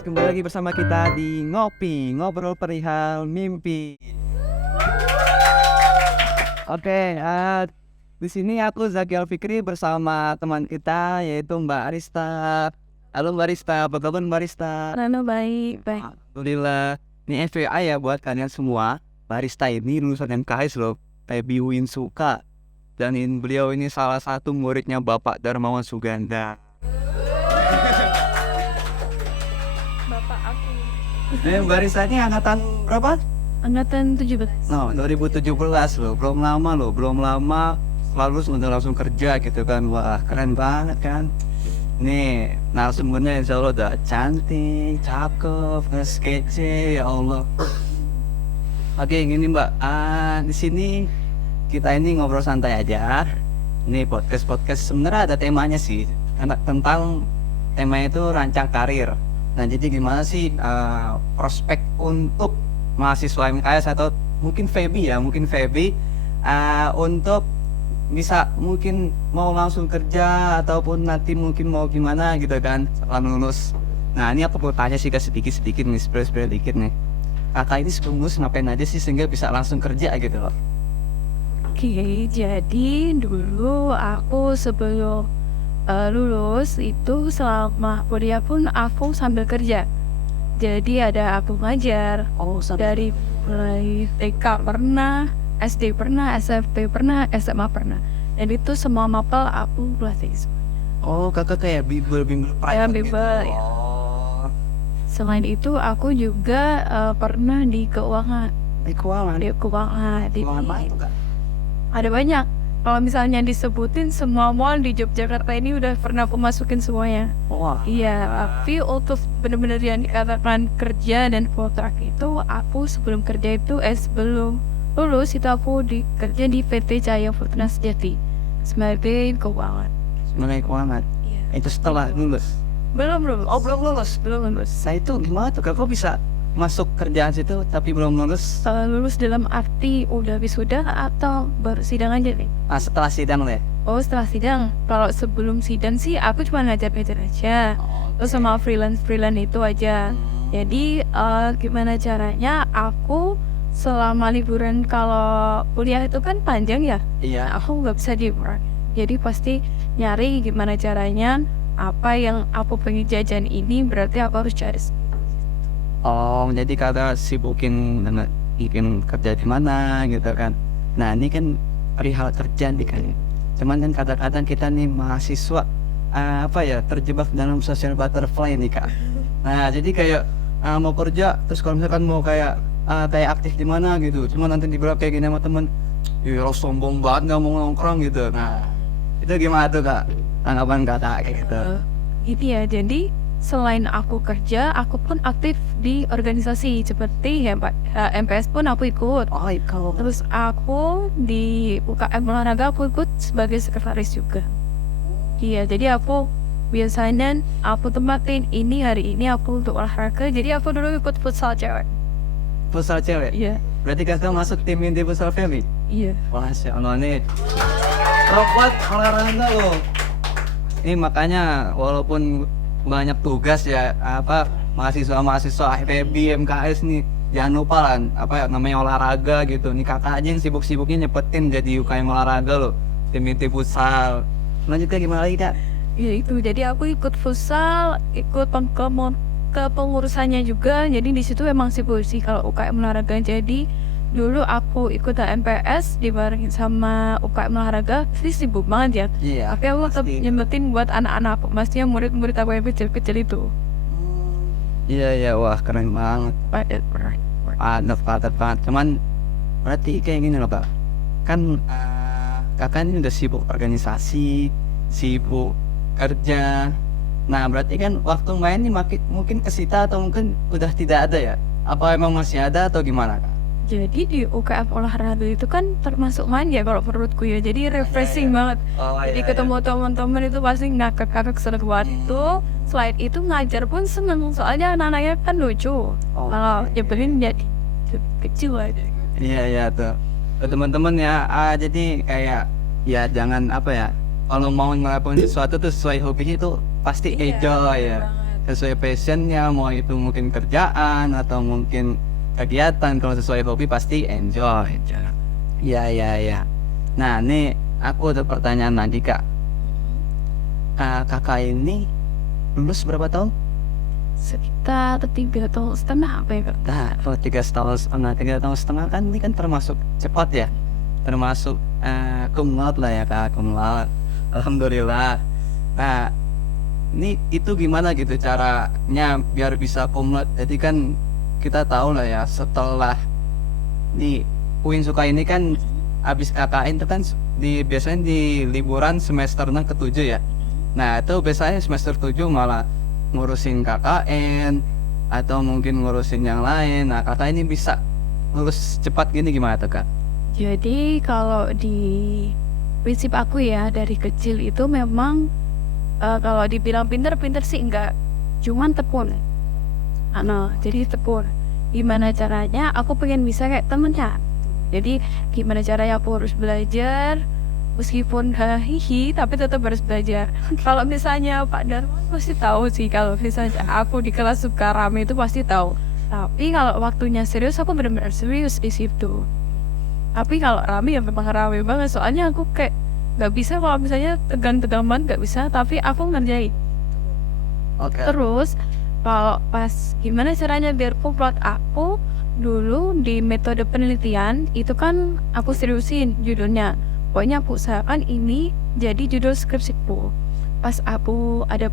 kembali lagi bersama kita di Ngopi, ngobrol perihal mimpi. Oke, di sini aku Zaki Alfikri bersama teman kita yaitu Mbak Arista. Halo Mbak Arista, apa kabar Mbak Arista? Halo, baik. Alhamdulillah. Ini FYI ya buat kalian semua. Mbak Arista ini lulusan MKS loh, PB Winsuka. Dan beliau ini salah satu muridnya Bapak Darmawan Suganda. Bapak aku. Mbak Arista ini angkatan berapa? Angkatan 17. No, 2017 loh, belum lama lulus udah langsung kerja gitu kan. Wah, keren banget kan. Nih, narasumbernya insya Allah udah cantik, cakep, nge-skece, ya Allah. Oke, gini Mbak, di sini kita ini ngobrol santai aja. Ini podcast sebenarnya ada temanya sih, tentang temanya itu rancang karir. Nah, jadi gimana sih prospek untuk mahasiswa MKS atau mungkin Feby untuk bisa mungkin mau langsung kerja ataupun nanti mungkin mau gimana gitu kan setelah lulus. Nah, ini aku mau tanya sih sedikit nih, spill dikit nih. Kakak ini sebelum lulus ngapain aja sih sehingga bisa langsung kerja gitu loh? Oke, jadi dulu aku sebelum lulus itu selama kuliah pun aku sambil kerja. Jadi ada aku ngajar dari mulai TK pernah, SD pernah, SMP pernah, SMA pernah. Dan itu semua mapel aku pelajari. Oh, kakak kayak bimbel Ya, private bimbel, gitu. ya. Oh, Selain itu aku juga pernah di keuangan. keuangan. Di keuangan. Keuangan apa itu kak? Ada banyak. Kalau misalnya disebutin semua mall di Yogyakarta ini udah pernah aku masukin semuanya. Wah. Iya, tapi untuk bener-bener yang dikatakan kerja dan kontrak itu aku sebelum kerja itu sebelum lulus itu aku kerja di PT Cahaya Fortuna Sejati sebagai keuangan. Sebagai keuangan. Iya. Itu setelah lulus. Belum. Oh, belum lulus. Saya itu gimana tuh kak? Kok bisa masuk kerjaan situ tapi belum lulus? Lulus dalam arti udah wisuda atau baru sidang aja nih? Setelah sidang deh. Oh, setelah sidang. Kalau sebelum sidang sih aku cuma ngajar-ngajar aja. Terus sama freelance itu aja. Jadi gimana caranya aku selama liburan, kalau kuliah itu kan panjang ya, Iya. aku nggak bisa liburan. Jadi pasti nyari gimana caranya apa yang aku pengen jajan ini berarti aku harus cari. Oh, jadi kata sibukin dengan bikin kerja di mana gitu kan. Nah, ini kan perihal kerja nih kan. Cuman kan kadang-kadang kita nih mahasiswa terjebak dalam social butterfly nih kak. Nah, jadi kayak mau kerja terus kalau misalkan mau kayak aktif di mana gitu. Cuma nanti dibilang kayak gini sama temen, ya lo sombong banget nggak mau nongkrong gitu. Nah, itu gimana tuh kak? Tanggapan kata kayak gitu. Gitu ya. Jadi selain aku kerja, aku pun aktif di organisasi seperti MPS pun aku ikut. Oh, ikut. Terus aku di UKM olahraga aku ikut sebagai sekretaris juga. Iya, jadi aku biasanya aku tempatin hari ini aku untuk olahraga. Jadi aku dulu ikut futsal cewek. Futsal cewek? Iya. Berarti kakak masuk tim inti futsal Feby? Iya. Masya Allah nih robot olahraga loh. Ini makanya walaupun banyak tugas ya mahasiswa FEB MKS nih jangan lupa lah namanya olahraga gitu. Nih kakak aja yang sibuk-sibuknya nyepetin jadi UKM olahraga loh, tim inti futsal. Lanjutnya gimana lagi kak? Ya itu, jadi aku ikut futsal, ikut kepengurusannya juga. Jadi di situ emang sibuk sih kalau UKM olahraga. Jadi dulu aku ikut MPS dibarengin sama UKM olahraga, sih sibuk banget ya. Iya. Tapi aku tetap nyempetin buat anak-anak aku, maksudnya murid-murid aku yang kecil-kecil itu. Iya, wah keren banget. Padat banget. Cuman berarti kayak gini loh kak. Kan kakak ini udah sibuk organisasi, sibuk kerja. Nah berarti kan waktu main ini mungkin kesita atau mungkin udah tidak ada ya? Apa emang masih ada atau gimana kak? Jadi di UKM olahraga itu kan termasuk main ya kalau menurutku ya. Jadi refreshing banget. Jadi ketemu teman-teman itu pasti ngakak-ngakak seru banget itu. Selain itu ngajar pun seneng, soalnya anak-anaknya kan lucu. Kalau nyebelin jadi kecil aja. Iya tuh. Teman-teman ya, jadi kayak ya jangan kalau mau ngelakuin sesuatu tuh sesuai hobinya itu pasti enjoy ya. sesuai passionnya, mau itu mungkin kerjaan atau mungkin kegiatan. Kalau sesuai hobi pasti enjoy. Ya ya ya. Nah nih aku ada pertanyaan lagi kak. Kakak ini lulus berapa tahun? Sekitar 3 tahun setengah apa ya Kak? Nah, kalau 3 tahun setengah kan ini kan termasuk cepat ya, termasuk cum laude lah ya kak, cum laude. Alhamdulillah. Nah, ini itu gimana gitu caranya biar bisa cum laude? Jadi kan kita tahu lah ya setelah di Uinsuka ini kan habis KKN itu kan biasanya di liburan semester 6 ke 7 ya. Nah itu biasanya semester 7 malah ngurusin KKN atau mungkin ngurusin yang lain. Nah kakak ini bisa lulus cepat gini gimana tuh kak? Jadi kalau di prinsip aku ya dari kecil itu memang kalau dibilang pinter sih enggak, cuman tekun. Jadi tekun. Gimana caranya? Aku pengen bisa kayak temennya. Jadi gimana caranya aku harus belajar meskipun hihi tapi tetap harus belajar. Kalau misalnya Pak Darman pasti tahu sih kalau misalnya aku di kelas suka rame itu pasti tahu. Tapi kalau waktunya serius aku benar-benar serius di situ. Tapi kalau rame ya memang rame banget. Soalnya aku kayak nggak bisa kalau misalnya tegang-tegang banget nggak bisa. Tapi aku ngerjain. Oke. Terus kalau pas gimana caranya biar kumplot aku dulu di metode penelitian itu kan aku seriusin judulnya. Pokoknya aku usahakan ini jadi judul skripsiku. Pas aku ada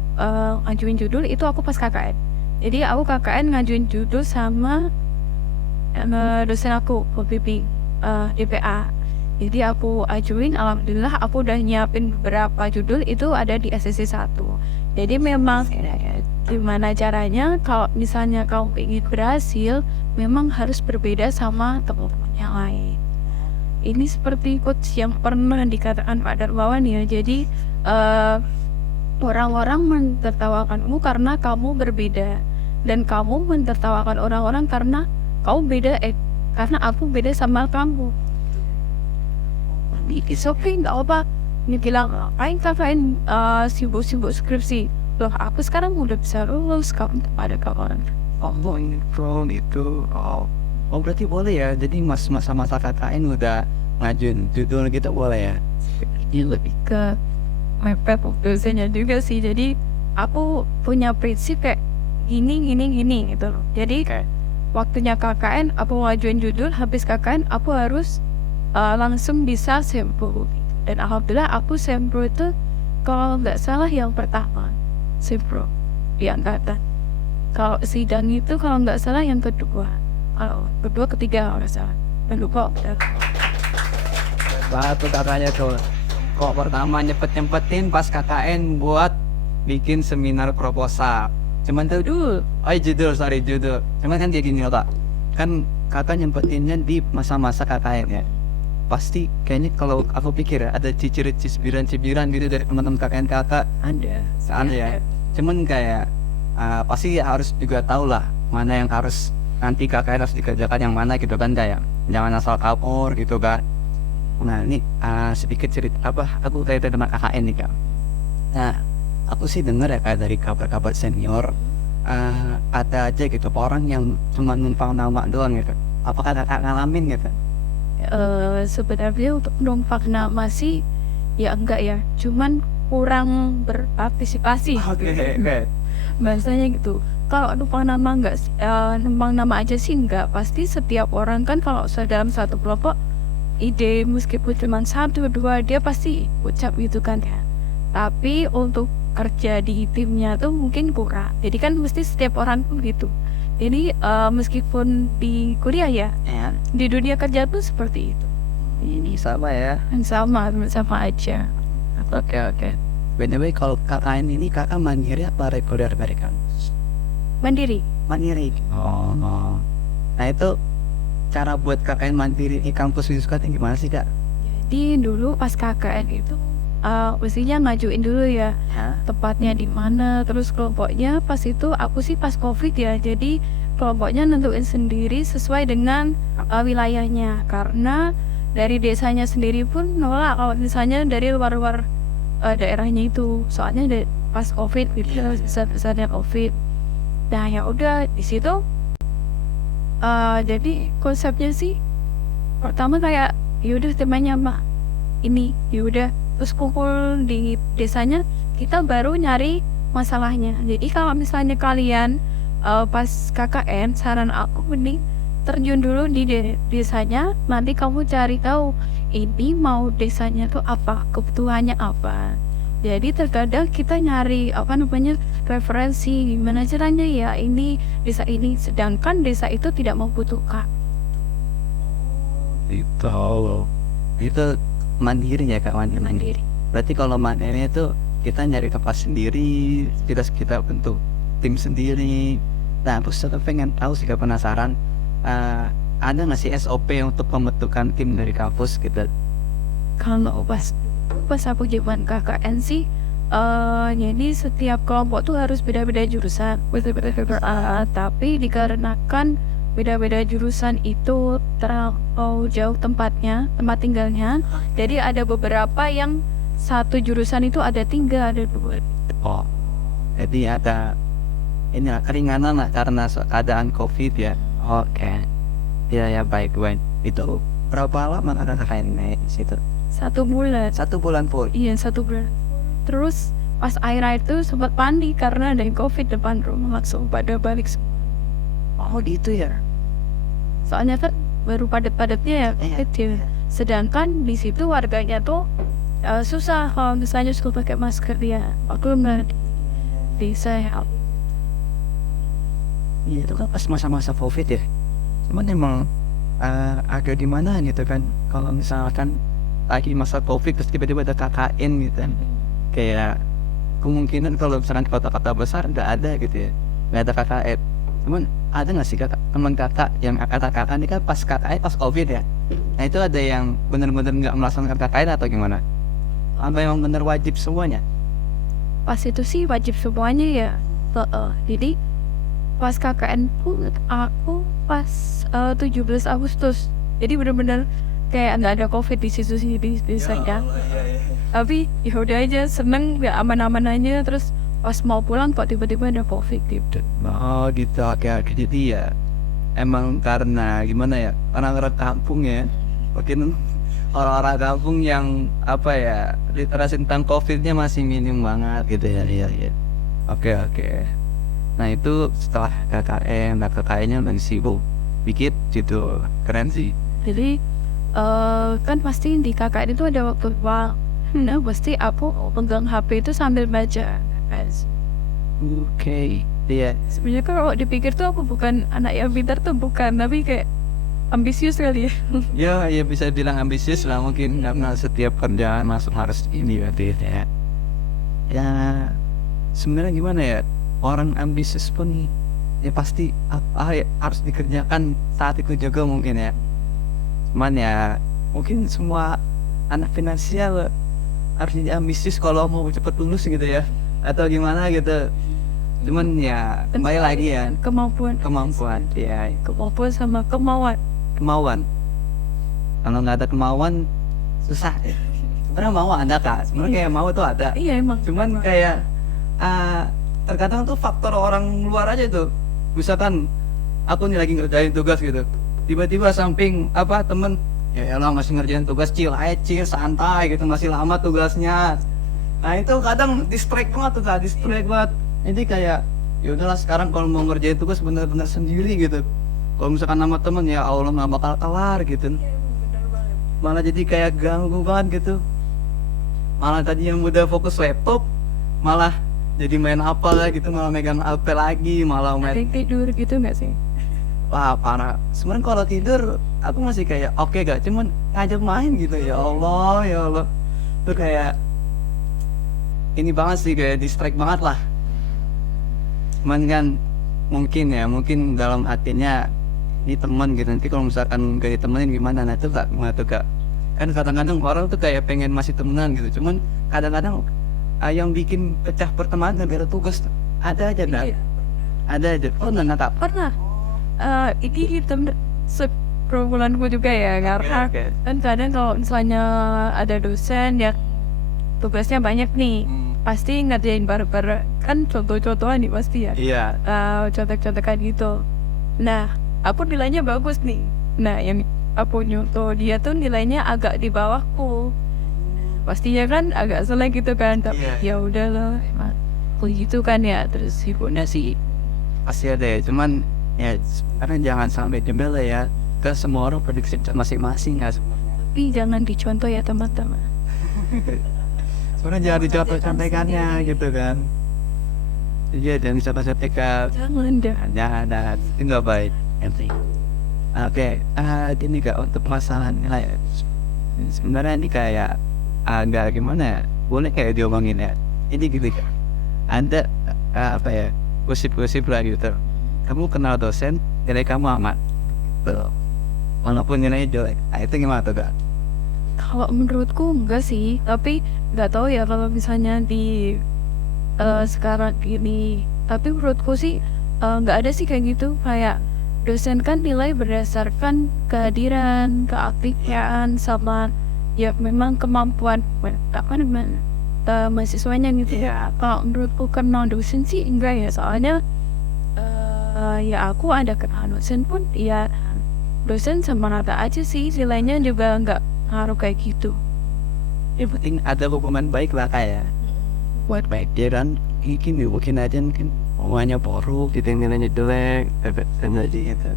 ngajuin judul itu aku pas KKN. Jadi aku KKN ngajuin judul sama dosen aku pembimbing DPA. Jadi aku ajuin, alhamdulillah aku udah nyiapin beberapa judul itu ada di SSC 1. Jadi memang gimana caranya kalau misalnya kamu ingin berhasil memang harus berbeda sama teman-teman yang lain. Ini seperti quotes yang pernah dikatakan Pak Darmawan ya. Jadi orang-orang mentertawakanmu karena kamu berbeda, dan kamu mentertawakan orang-orang karena kamu beda karena aku beda sama kamu. It's okay, nggak apa. Ini bilang ngapain kalian sibuk-sibuk skripsi? Loh aku sekarang udah bisa lulus, kamu pada kawan. Oh ini pro itu. Oh berarti boleh ya. Jadi masa-masa KKN udah ngajuin judul gitu boleh ya? Ini lebih ke mepet dosennya juga sih. Jadi aku punya prinsip kayak gini gitu loh. Jadi waktunya KKN aku ngajuin judul, habis KKN aku harus langsung bisa sempro. Dan alhamdulillah aku sempro itu kalau nggak salah yang pertama sempro di angkatan. Kalau sidang itu kalau nggak salah yang kedua, ketiga kalau nggak salah. Dan lupa. Tuh kakaknya tuh. Kok pertama nyempetin pas KKN buat bikin seminar proposal. Cuman tuh judul. Cuman kan dia gini loh kak. Kan kakak nyempetinnya di masa-masa KKN ya. Pasti kayaknya kalau aku pikir ya ada cibiran gitu dari teman-teman KKN kakak. Ada ya. Cuman kayak pasti harus juga tahu lah mana yang harus nanti KKN harus dikerjakan yang mana gitu kan, kayak jangan asal kabur gitu kan. Nah ini sedikit cerita aku kayak tentang KKN nih kak. Nah aku sih dengar ya kayak dari kabar-kabar senior ada aja gitu orang yang cuma numpang nama doang gitu. Apakah kakak ngalamin gitu? Sebenarnya untuk numpang nama sih ya enggak ya, cuman kurang berpartisipasi. Oke. Bahasanya gitu. Kalau numpang nama enggak numpang nama aja sih enggak. Pasti setiap orang kan kalau dalam satu kelompok ide meskipun cuma 1-2 dia pasti ucap gitu kan ya. Tapi untuk kerja di timnya tuh mungkin kurang. Jadi kan mesti setiap orang tuh gitu. Jadi meskipun di kuliah ya, di dunia kerja tuh seperti itu. Ini sama ya. Sama aja. Oke. By the way kalau KKN ini kakak mandiri apa reguler dari kampus? Mandiri. Oh. Nah itu cara buat KKN mandiri di kampus Uinsuka gimana sih kak? Jadi dulu pas KKN itu mestinya ngajuin dulu ya, tepatnya di mana, terus kelompoknya pas itu aku sih pas COVID ya, jadi kelompoknya nentuin sendiri sesuai dengan wilayahnya, karena dari desanya sendiri pun nolak kalau misalnya dari luar daerahnya itu, soalnya pas COVID gitu, besar-besarnya COVID. Nah ya udah di situ jadi konsepnya sih pertama kayak yaudah temanya mah ini yaudah terus kumpul di desanya, kita baru nyari masalahnya. Jadi kalau misalnya kalian pas KKN, saran aku mending terjun dulu di desanya, nanti kamu cari tahu ini mau desanya tuh apa, kebutuhannya apa. Jadi terkadang kita nyari referensi gimana caranya ya ini desa ini, sedangkan desa itu tidak membutuhkan. Itu mandiri ya Kak, mandiri. Berarti kalau mandiri itu kita nyari tempat sendiri, kita bentuk tim sendiri. Nah, terus saya pengen tahu sih, Kak, penasaran, ada nggak sih SOP untuk pembentukan tim dari kampus gitu? Kalau pas aku zaman KKN sih, jadi setiap kelompok tuh harus beda-beda jurusan. Tapi dikarenakan beda-beda jurusan itu terlalu jauh tempat tinggalnya, jadi ada beberapa yang satu jurusan itu ada 3, ada 2. Oh, jadi ada ini lah, keringanan lah karena keadaan COVID ya. Oke, ya baik. Itu berapa lama kakak naik di situ? 1 bulan. 1 bulan full. Iya, 1 bulan. Terus pas akhir itu sempat panik karena ada COVID depan rumah, langsung pada balik. Oh gitu ya. Soalnya kan baru padat-padatnya ya COVID ya. Sedangkan di situ warganya tuh susah kalau misalnya suka pakai masker dia. Aku nggak bisa help. Iya, itu kan pas masa-masa COVID ya. Cuman emang agak di mana gitu kan, kalau misalkan lagi masa COVID terus tiba-tiba ada KKN gitu kan, kayak kemungkinan kalau misalkan kota-kota besar nggak ada gitu ya, nggak ada KKN. Cuman ada nggak sih teman kakak yang kakak ini kan pas KKN pas COVID ya, nah itu ada yang benar-benar nggak melaksanakan KKN atau gimana? Apa yang benar wajib semuanya? Pas itu sih wajib semuanya ya. Jadi pas KKN pun aku pas 17 Agustus. Jadi benar-benar kayak nggak ada COVID di situ sih di saya. Tapi ya udah aja, seneng ya, aman-aman aja. Terus pas mau pulang kok tiba-tiba ada COVID gitu. Oh gitu, oke. Jadi ya emang karena gimana ya, orang-orang kampung ya, mungkin orang-orang kampung yang apa ya, literasi tentang COVID-nya masih minim banget gitu ya. Iya. Oke. Nah itu setelah KKN-nya udah sibuk dikit gitu, keren sih. Jadi kan pasti di KKN itu ada waktu luang. Nah pasti aku pegang HP itu sambil baca. Oke, iya. Sebenarnya kalau dipikir tuh aku bukan anak yang pintar tuh, bukan, tapi kayak ambisius kali ya. Ya bisa bilang ambisius lah mungkin, karena setiap kerjaan masuk harus ini berarti ya. Ya sebenarnya gimana ya, orang ambisius pun ya pasti harus dikerjakan saat itu juga mungkin ya. Cuman ya mungkin semua anak finansial harus jadi ambisius kalau mau cepet lulus gitu ya, atau gimana gitu. Cuman ya kembali lagi ya, kemampuan ya, sama kemauan. Kalau nggak ada kemauan susah ya. Sebenarnya mau ada Kak, sebenarnya kayak mau tuh ada. Iya emang. Cuman kayak terkadang tuh faktor orang luar aja tuh. Misalkan aku nih lagi ngerjain tugas gitu, tiba-tiba samping temen ya elah masih ngerjain tugas, chill santai gitu, masih lama tugasnya. Nah itu kadang distract banget tuh Kak, banget. Jadi kayak ya udahlah, sekarang kalau mau ngerjain tugas bener-bener sendiri gitu. Kalau misalkan sama temen ya Allah nggak bakal kelar gitu. Malah jadi kayak ganggu banget gitu. Malah tadi yang udah fokus laptop malah jadi main apa lah gitu, malah megang HP lagi, malah main tidur gitu nggak sih? Wah parah. Sebenarnya kalau tidur aku masih kayak oke gak, cuman ngajak main gitu, ya Allah tuh kayak ini banget sih, kayak distract banget lah. Cuman kan mungkin dalam hatinya ini teman gitu, nanti kalau misalkan gak ditemenin gimana, nah itu gak kan kadang-kadang orang tuh kayak pengen masih temenan gitu, cuman kadang-kadang yang bikin pecah pertemanan gara tugas ada aja dah. Ada aja. Pernah. Ini sepergumulanku juga ya, karena kan kadang kalau misalnya ada dosen ya tugasnya banyak nih, pasti ngerjain bareng-bareng kan, contoh-contohan nih pasti ya. Iya. Contek-contekan gitu. Nah, aku nilainya bagus nih. Nah, yang aku nyontoh dia tuh nilainya agak di bawahku. Pastinya kan agak selek gitu kan, tapi Iya. ya udahlah, emang begitu kan ya. Terus ibunya sih Pasti ada ya, cuman ya sebenarnya jangan sampai jebel lah ya. Ke semua orang prediksi masing-masing ya sebenarnya. tapi jangan dicontoh ya teman-teman. Sebenarnya jangan dicontoh-contekannya gitu kan. Iya, dan contoh-contekan. Jangan dah. Itu nggak baik. Oke, ini kak untuk masalah nilai. Sebenarnya ini kayak agak gimana ya? Boleh kayak diomongin ya. Ini gitu kak. Anda apa ya? Gosip-gosip lah gitu. Kamu kenal dosen, nilai kamu amat. Gitu. Walaupun nilainya jelek. Nah, itu gimana tuh kak? Kalau menurutku enggak sih, tapi nggak tahu ya kalau misalnya di sekarang ini. Tapi menurutku sih nggak ada sih kayak gitu. Kayak dosen kan nilai berdasarkan kehadiran, keaktifan, sama ya memang kemampuan apa namanya mahasiswanya gitu ya. Kalau menurutku kenal dosen sih enggak ya, soalnya ya aku ada kenal dosen pun ya dosen sama rata aja sih, nilainya juga nggak ngaruh kayak gitu. Yang penting ada hubungan baik lah kayak. Buat baik dia kan mungkin aja mungkin hubungannya buruk, gitu nilainya jelek, dan aja gitu.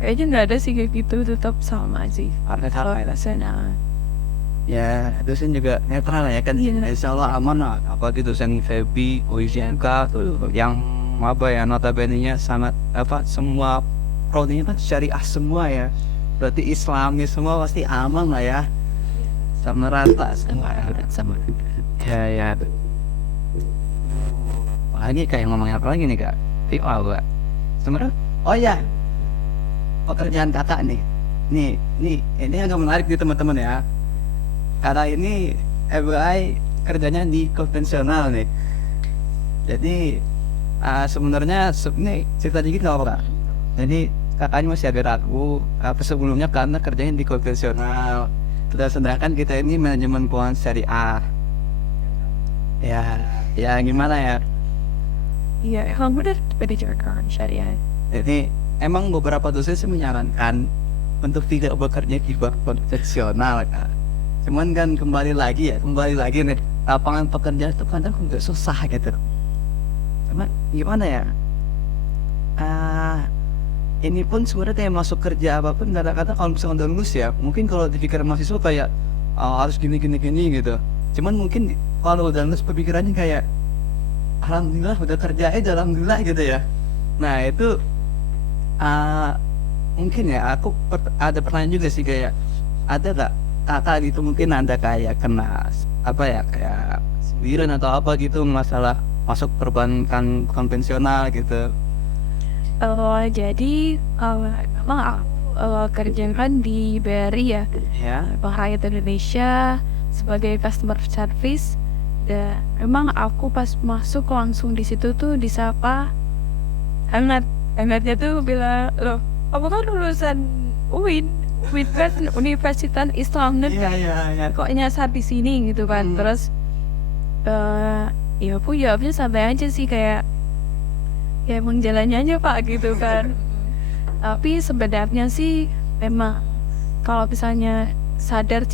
Kayaknya nggak ada sih kayak gitu, tetap sama sih. Karena Kalau salah dosen ya dosen juga netral lah ya kan. Iya. Insya Allah aman lah. Apalagi dosen FEB, UISMK tuh yang apa ya notabene-nya sangat apa semua prodinya kan syariah semua ya. Berarti Islami semua pasti aman lah ya. Sama rata semua sama. Ya. Lagi kayak ngomongin apa lagi nih kak? Gak. Sebenarnya, oh ya, pekerjaan kakak nih. Ini agak menarik nih teman-teman ya. Karena ini FBI kerjanya di konvensional nih. Jadi sebenarnya ini cerita dikit nggak apa kak? Jadi kakaknya masih agak ragu sebelumnya karena kerjanya di konvensional. Sedangkan kita ini manajemen keuangan syariah. Ya gimana ya? iya emang bener pendidikan syariah. Jadi emang beberapa dosen sih menyarankan untuk tidak bekerja di bank konvensional kan. Cuman kan kembali lagi nih lapangan pekerjaan itu kadang juga susah gitu. Cuman gimana ya? Ini pun sebenarnya kayak masuk kerja apapun kadang-kadang kalau misalnya udah lulus ya, mungkin kalau dipikir mahasiswa kayak harus gini gitu. Cuman mungkin kalau udah lulus pemikirannya kayak alhamdulillah udah kerja aja alhamdulillah gitu ya. Nah itu mungkin ya aku ada pertanyaan juga sih kayak ada gak kakak gitu mungkin anda kayak kena apa ya kayak sindiran atau apa gitu masalah masuk perbankan konvensional gitu. Jadi memang aku kerjakan di BRI ya, Bank Rakyat Indonesia sebagai customer service. Dan memang aku pas masuk langsung di situ tuh disapa hangatnya tuh bilang, loh kamu kan lulusan UIN kan Universitas Islam Iya. kok nyasar di sini gitu kan. Terus ya aku jawabnya santai aja sih kayak ya emang jalannya aja pak gitu kan. Tapi sebenarnya sih memang kalau misalnya sadar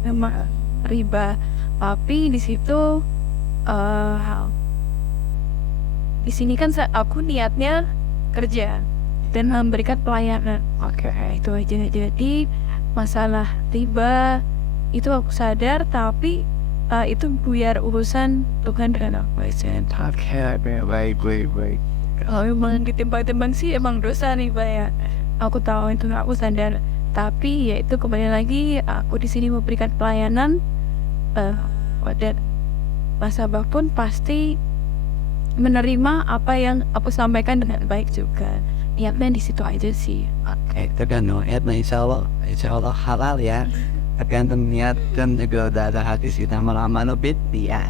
memang riba, tapi di situ di sini kan aku niatnya kerja dan memberikan pelayanan. Oke, itu aja. Jadi masalah riba itu aku sadar, tapi itu biar urusan Tuhan dan aku aja. Oke, baik. Kalau emang ditimbang-timbang sih emang dosa riba ya. Aku tahu itu aku sadar. Tapi ya itu kembali lagi aku di sini memberikan pelayanan dan nasabah pun pasti menerima apa yang aku sampaikan dengan baik juga. Niatnya di situ aja sih. Oke, tergantung niatnya insya Allah halal ya. Tergantung niat dan juga udah ada hati kita malam lebih ya.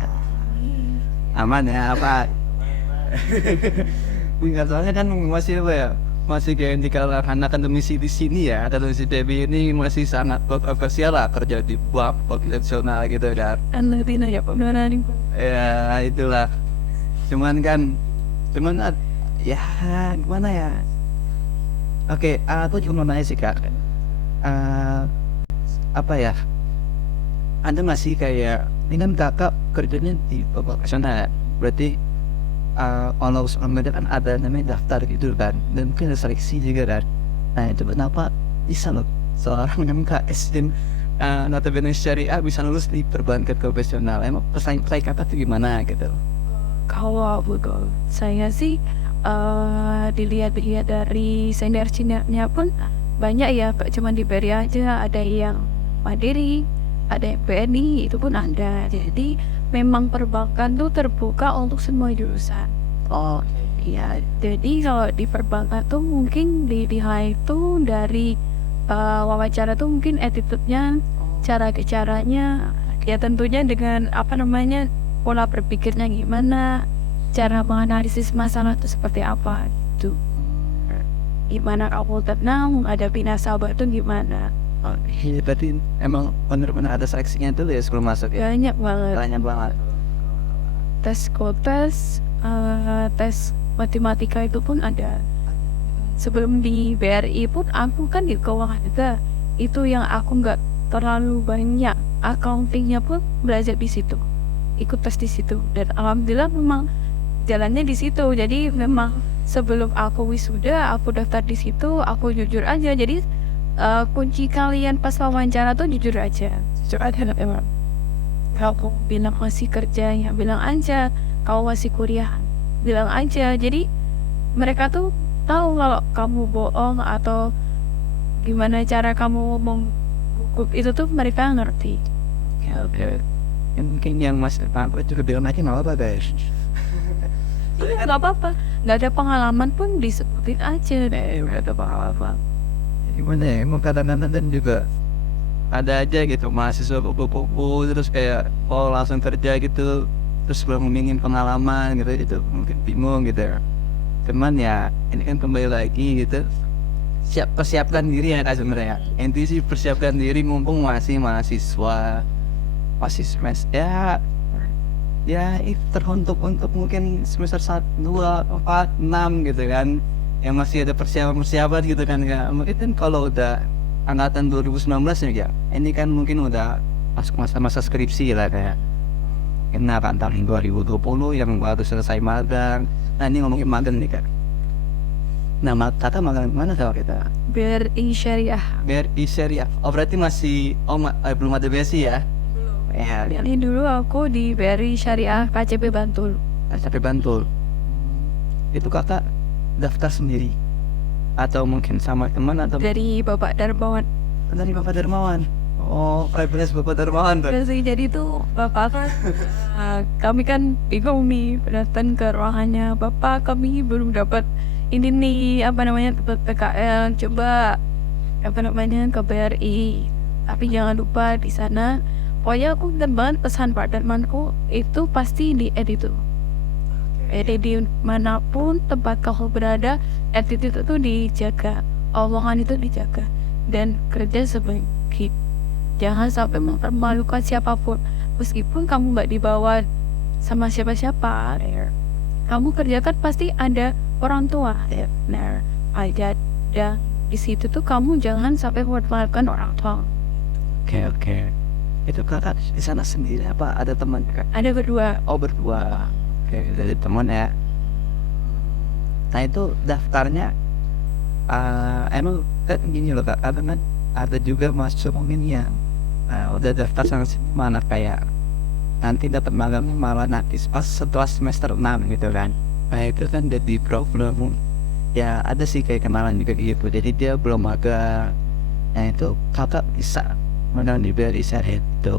Aman ya apa? Enggak soalnya kan masih apa ya? masih kayak di kalangan akademisi di sini ya, akademisi DB ini masih sangat kontroversial lah kerja di bank konvensional gitu kan. Lebih nanya beneran Ya itulah. Cuman ya gimana ya? Oke, aku cuma mau nanya sih kak. Apa ya? Anda masih kayak ini kan kakak kerjanya di profesional, berarti kalau sebelumnya kan ada namanya daftar gitu kan, dan mungkin ada seleksi juga kan. Nah itu kenapa bisa loh seorang yang KS dan notabene syariah bisa lulus di perbankan profesional? Emang pesaing kakak tuh gimana gitu? kalau betul saya sih dilihat-lihat dari senior-seniornya pun banyak ya, gak cuma di BRI aja, ada yang Mandiri, ada yang BNI, itu pun ada. Jadi memang perbankan tuh terbuka untuk semua jurusan. Oh Iya, jadi kalau di perbankan tuh mungkin dilihat itu dari wawancara tuh mungkin attitude-nya, caranya, ya tentunya dengan pola berpikirnya gimana, cara menganalisis masalah itu seperti apa gitu. Gimana kamu tenang menghadapi nasabah itu gimana? iya, berarti emang benar-benar ada seleksinya dulu ya sebelum masuk ya? Banyak banget. Banyak banget. Tes kotes, tes matematika itu pun ada. Sebelum di BRI pun aku kan di keuangan juga. Itu yang aku nggak terlalu banyak. Accountingnya pun belajar di situ, ikut tes di situ. Dan alhamdulillah memang jalannya di situ. Jadi memang sebelum aku wisuda, aku daftar di situ. Aku jujur aja. Jadi kunci kalian pas wawancara tuh jujur aja. Jujur aja emang. Kalau bilang masih kerja ya bilang aja. Kalau masih kuliah bilang aja. Jadi mereka tuh tahu kalau kamu bohong atau gimana cara kamu ngomong gugup, itu tuh mereka ngerti. Oke. Mungkin yang Mas Pak juga bilang aja nggak apa-apa guys. Iya nggak apa-apa, nggak ada pengalaman pun disebutin aja. Udah ada apa-apa. Gimana ya? Emang kadang-kadang dan juga ada aja gitu mahasiswa kupu-kupu terus kayak langsung kerja gitu, terus belum ingin pengalaman gitu, itu mungkin bingung gitu ya. Cuman ya ini kan kembali lagi gitu, persiapkan diri ya kak sebenarnya. Intinya sih persiapkan diri mumpung masih mahasiswa, masih semester ya itu teruntuk untuk mungkin semester 1, 2, 4, 6 gitu kan, yang masih ada persiapan gitu kan ya. Mungkin kan kalau udah angkatan 2019 ya, ini kan mungkin udah masuk masa-masa skripsi lah kayak kena kan tahun 2020 yang baru selesai magang. Nah ini ngomongin magang nih kak. Nah kakak magang mana sama kita? BRI Syariah. BRI Syariah. Oh berarti masih belum ada BSI ya? Ya, Ini dulu aku di BRI Syariah KCP Bantul. sampai Bantul. Itu kakak daftar sendiri atau mungkin sama teman atau Dari Bapak Darmawan. dari Bapak Darmawan? Oh, privilege Bapak Darmawan tuh. Terus jadi tuh Bapak kan kami kan bingung nih datang ke ruangannya, Bapak kami belum dapat ini nih dapat PKL, coba ke BRI, tapi jangan lupa di sana pokoknya aku ingat banget pesan Pak Darmanku itu pasti di edit itu. Jadi di manapun tempat kau berada, attitude itu dijaga, omongan itu dijaga, dan kerja sebaik. Jangan sampai mempermalukan siapapun, meskipun kamu nggak dibawa sama siapa-siapa. Kamu kerjakan pasti ada orang tua. Nah, aja dan di situ tuh kamu jangan sampai mempermalukan orang tua. Oke. Itu kakak di sana sendiri apa ada teman kak? Ada berdua. Oh berdua. Oke, dari teman ya. Nah itu daftarnya emang kan gini loh kak, karena kan ada juga mahasiswa mungkin yang udah daftar sama mana kayak nanti dapat magang malah nanti pas setelah semester 6 gitu kan. Nah itu kan jadi problem. Ya ada sih kayak kenalan juga gitu, jadi dia belum magang. Nah itu kakak bisa magang di BRI Syariah itu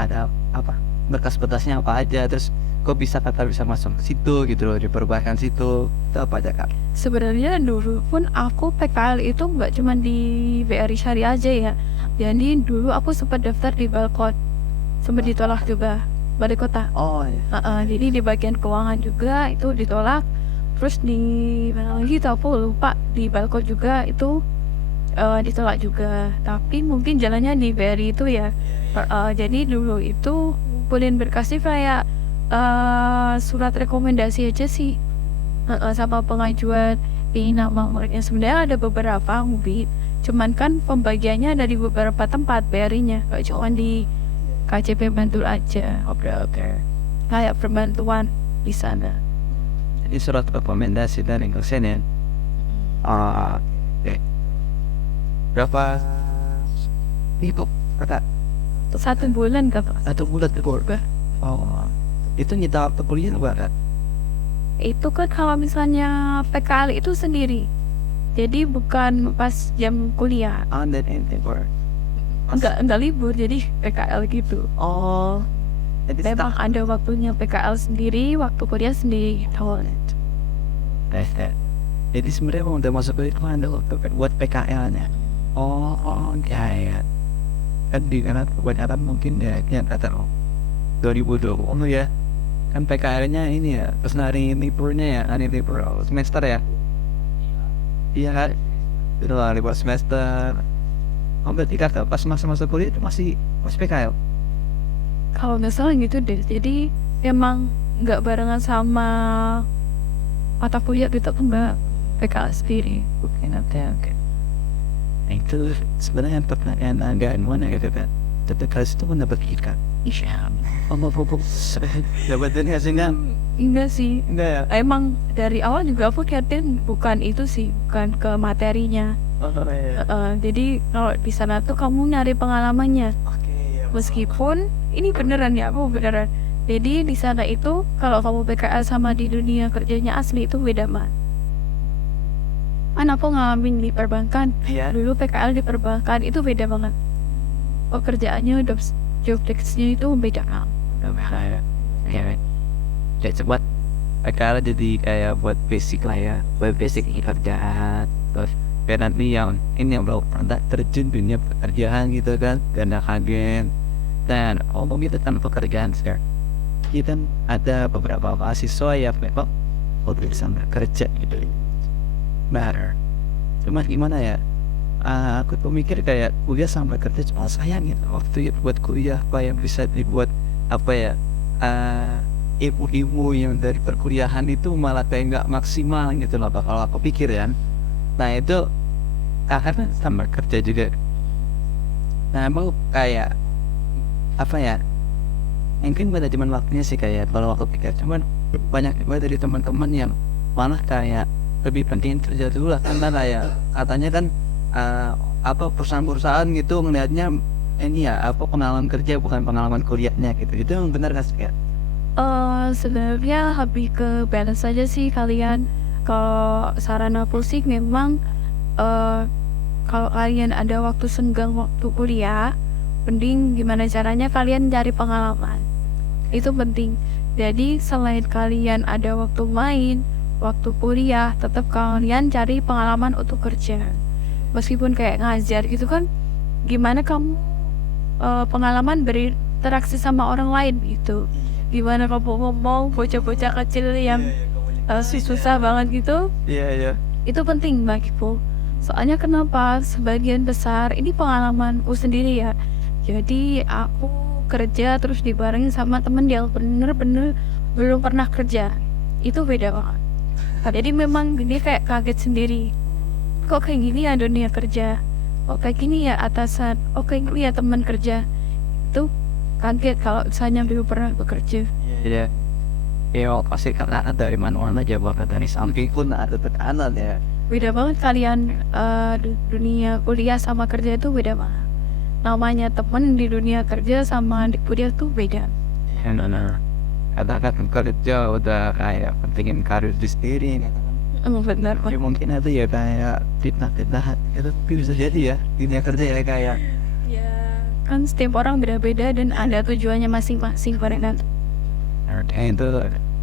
ada apa berkas-berkasnya apa aja, terus kok bisa kakak bisa masuk ke situ gitu loh, di perbankan situ itu apa aja kak? Sebenarnya dulu pun aku PKL itu nggak cuma di BRI Syariah aja ya. Jadi dulu aku sempat daftar di Balkon, sempat ditolak juga, Balai Kota. Oh iya. Jadi di bagian keuangan juga itu ditolak. terus di mana lagi tuh aku lupa, di Balko juga itu ditolak juga, tapi mungkin jalannya di BRI itu ya. Jadi dulu itu ngumpulin berkasnya kayak surat rekomendasi aja sih. Sama pengajuan di nama muridnya. Sebenarnya ada beberapa Ubi, cuman kan pembagiannya ada di beberapa tempat BRI-nya, gak cuma di KCP Bantul aja. Oke. Kayak perbantuan di sana. Jadi surat rekomendasi dari dosen ya. Oke. Berapa itu kata 1 bulan kata. 1 bulan itu? Oh, itu nyita waktu kuliah enggak kan? Itu kan kalau misalnya PKL itu sendiri, jadi bukan pas jam kuliah. Dan libur. Enggak libur, jadi PKL gitu. Oh, jadi Memang ada waktunya PKL sendiri, waktu kuliah sendiri gitu. Jadi sebenarnya udah masuk ke itu ada waktu buat PKL-nya. Oh, ya. Kan di karena kebanyakan mungkin ya kata 2020 ya. Kan PKL-nya ini ya, terus hari liburnya ya, hari libur semester ya. Iya kan? Itu lah libur semester. Oh, berarti kata pas masa-masa kuliah itu masih PKL. Kalau nggak salah gitu deh, jadi emang nggak barengan sama mata kuliah gitu, enggak PKL sendiri. Oke. Nah, itu sebenarnya pertanyaan agak mana gitu kan. Tapi kalau itu pun dapat ikan. Iya. Dapat ini hasilnya Enggak sih, enggak ya? emang dari awal juga aku liatin bukan itu sih, bukan ke materinya. Jadi kalau di sana tuh kamu nyari pengalamannya. Oke, ya. Meskipun ini beneran ya, aku beneran. Jadi di sana itu kalau kamu PKL sama di dunia kerjanya asli itu beda banget. Kan aku ngalamin di perbankan. Iya. Dulu PKL di perbankan itu beda banget. Pekerjaannya, job desk-nya itu beda banget. Ya. Jadi buat PKL jadi kayak buat basic lah ya, buat basic kerjaan. Terus biar nanti yang ini yang belum pernah terjun dunia pekerjaan gitu kan, karena kaget dan gitu kan pekerjaan sekarang. Kita ada beberapa mahasiswa ya memang udah bisa bekerja gitu. Better. Cuma gimana ya? Aku tuh mikir kayak kuliah sampai kerja cuma sayang gitu. Waktu buat kuliah apa yang bisa dibuat apa ya? Ilmu yang dari perkuliahan itu malah kayak nggak maksimal gitu loh kalau aku pikir ya. Nah itu karena sama kerja juga. Nah emang kayak apa ya? Mungkin manajemen waktunya sih kayak kalau aku pikir, cuman banyak juga dari teman-teman yang malah kayak lebih penting kerja dulu lah, karena kayak katanya kan apa perusahaan-perusahaan gitu ngelihatnya ini ya apa pengalaman kerja bukan pengalaman kuliahnya gitu. Itu yang benar nggak sih ya? Sebenarnya lebih ke balance aja sih kalian. Kalau saran aku sih memang kalau kalian ada waktu senggang waktu kuliah, mending gimana caranya kalian cari pengalaman. Itu penting. Jadi selain kalian ada waktu main, waktu kuliah, tetap kalian cari pengalaman untuk kerja. Meskipun kayak ngajar gitu kan, gimana kamu pengalaman berinteraksi sama orang lain gitu. Gimana kamu ngomong bocah-bocah kecil yang susah banget gitu. Iya. Itu penting bagiku. Soalnya kenapa? Sebagian besar ini pengalamanku sendiri ya. Jadi aku kerja terus dibarengin sama temen yang bener-bener belum pernah kerja. Itu beda banget. Jadi memang dia kayak kaget sendiri. Kok kayak gini ya dunia kerja? Kok kayak gini ya atasan? Kok kayak gini ya teman kerja? Itu kaget kalau misalnya belum pernah bekerja. Iya. Ya pasti karena dari manual aja bahkan dari samping pun ada tekanan ya. Beda banget kalian dunia kuliah sama kerja itu beda banget. Namanya temen di dunia kerja sama di kuliah tuh beda. Ya benar. Katakan kerja udah kayak pentingin karir di sendiri. Benar. Ya mungkin ada ya kayak fitnah itu bisa jadi ya dunia kerja ya kayak. Ya kan setiap orang beda-beda dan ada tujuannya masing-masing pada itu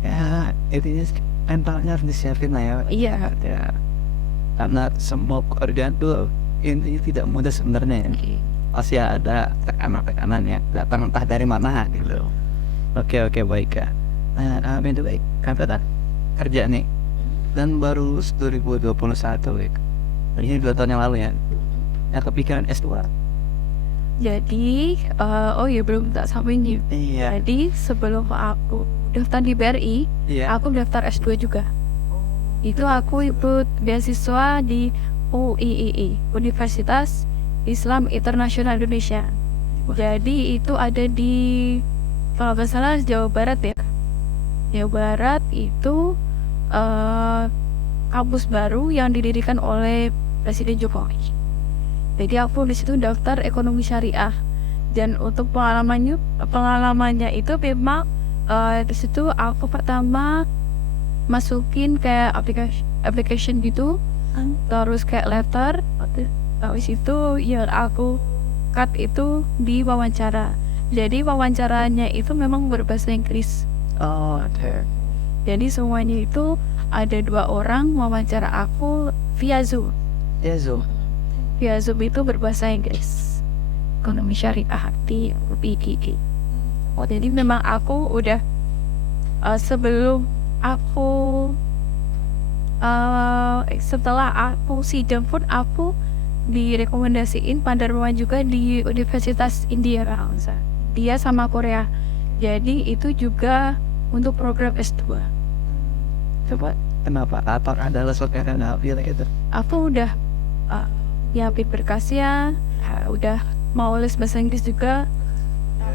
ya intinya mentalnya harus disiapin lah ya. Iya. Ya. Karena semua pekerjaan tuh intinya tidak mudah sebenarnya. Pasti ada tekanan ya datang entah dari mana gitu. Oke baik ya. Itu baik kan kerja nih dan baru lulus 2021 ya. Ini 2 tahun yang lalu ya. Ya kepikiran S2. Jadi, oh ya belum tak sampai nih. Iya. Jadi sebelum aku daftar di BRI, Iya. aku daftar S2 juga. Itu aku ikut beasiswa di UIII, Universitas Islam Internasional Indonesia. Jadi itu ada di, kalau nggak salah, Jawa Barat ya. Jawa Barat itu kampus baru yang didirikan oleh Presiden Jokowi. Jadi aku di situ daftar ekonomi syariah. Dan untuk pengalamannya itu memang di situ aku pertama masukin kayak application gitu, terus kayak letter. Habis itu yang aku cut itu di wawancara. Jadi wawancaranya itu memang berbahasa Inggris. Oh, oke. Jadi semuanya itu ada 2 orang wawancara aku via Zoom. Ya, Zo. Via Zoom itu berbahasa Inggris. Ekonomi syariah di UIII. Jadi memang aku udah sebelum aku setelah aku sidang pun aku direkomendasiin Pandarmawan juga di Universitas India kalau nggak salah. Dia sama Korea. Jadi itu juga untuk program S2. Coba kenapa? Apakah ada sesuatu yang gitu? Aku udah nyiapin berkasnya, udah mau les bahasa Inggris juga.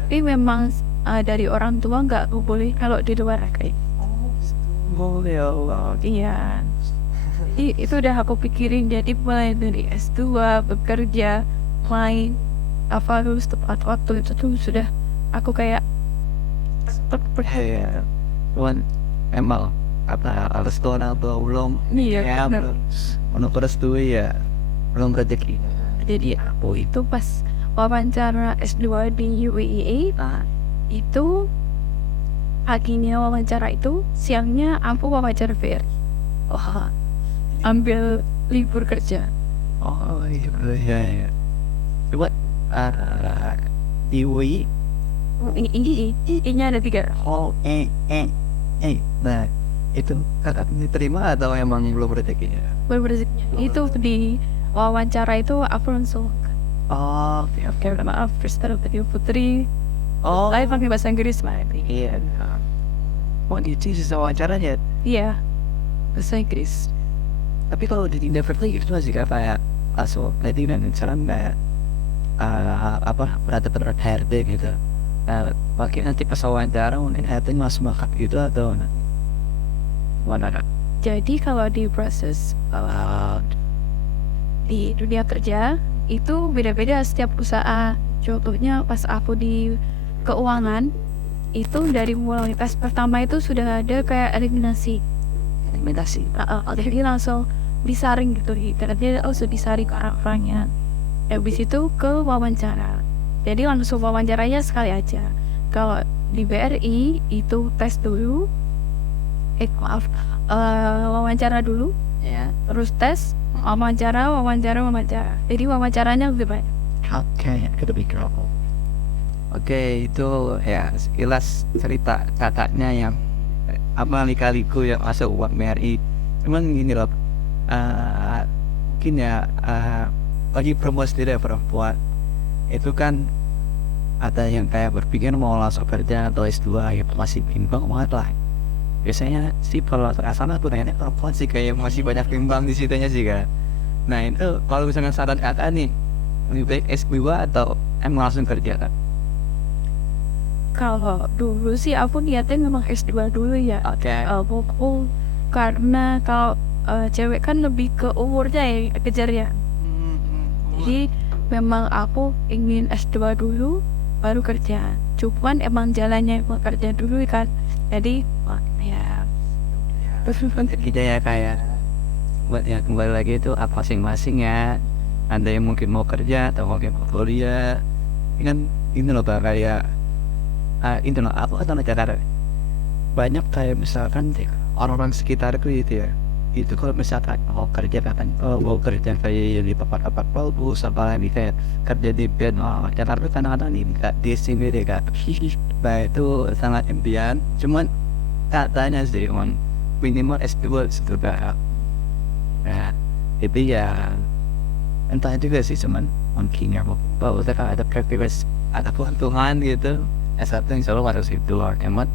Tapi memang dari orang tua nggak boleh kalau di luar kayak. Boleh ya Allah. Iya. Jadi itu udah aku pikirin, jadi mulai dari S2, bekerja, main, apa lulus tepat waktu itu tuh sudah aku kayak Ya, cuman emang apa harus tuh atau belum? Iya, Ya, benar. belum merestui ya, belum rezeki. Jadi aku itu pas wawancara S2 di UIII, itu paginya wawancara itu, siangnya aku wawancara BRI. Ambil libur kerja. Oh iya. Coba di UI. Ini ada 3. Oh nah itu kakak diterima atau emang belum rezekinya? Berberziknya itu di wawancara itu aku langsung Oh oke. maaf Kristen Putri. Oh Lain pakai bahasa Inggris Mbak. iya. Oh itu sisa wawancaranya. Iya, bahasa Inggris. Tapi kalau di Neverly itu masih kayak langsung nanti kan saran kayak apa berat HRD gitu. Pakai nanti pas wawancara mungkin HRD masuk makan gitu atau mana? Jadi kalau di proses di dunia kerja itu beda-beda setiap perusahaan. Contohnya pas aku di keuangan itu dari mulai tes pertama itu sudah ada kayak eliminasi. Jadi langsung disaring gitu, ternyata langsung disaring ke orang-orangnya. Habis itu ke wawancara. Jadi langsung wawancaranya sekali aja. Kalau di BRI itu tes dulu, wawancara dulu, Ya. terus tes, wawancara. Jadi wawancaranya lebih banyak. Oke, Oke, itu ya sekilas cerita kakaknya yang apa lika-liku yang masuk uang BRI. Cuman gini loh, mungkin ya bagi perempuan sendiri ya, perempuan itu kan ada yang kayak berpikir mau langsung kerja atau S2 ya masih bimbang banget lah. Biasanya sih kalau sana tuh nanya perempuan sih kayak masih banyak bimbang di situnya sih kan. Nah itu kalau misalnya saran kakak nih, lebih baik S2 atau emang langsung kerja kan? Kalau dulu sih aku niatnya memang S2 dulu ya. Oke. Buku karena kalau cewek kan lebih ke umurnya ya kejarnya. Jadi memang aku ingin S2 dulu baru kerja. Cuman emang jalannya emang kerja dulu kan. Jadi ya Kita ya kayak buat ya kembali lagi itu apa masing-masing ya. Ada yang mungkin mau kerja atau mungkin mau kuliah. Ini kan ini loh Pak, kayak itu loh aku atau negara banyak kayak misalkan orang-orang sekitarku gitu ya. Itu kalau misalkan mau kerja kan mau kerja kayak di papan-papan bagus apa lagi kayak kerja di band Jakarta kadang-kadang nih di sini deh kak. Nah itu sangat impian. Cuman katanya sih minimal S2 gitu kan. Nah itu ya entah juga sih, cuman mungkin ya bahwa udah ada privilege, ada keuntungan gitu. S1 insya Allah harus itu emang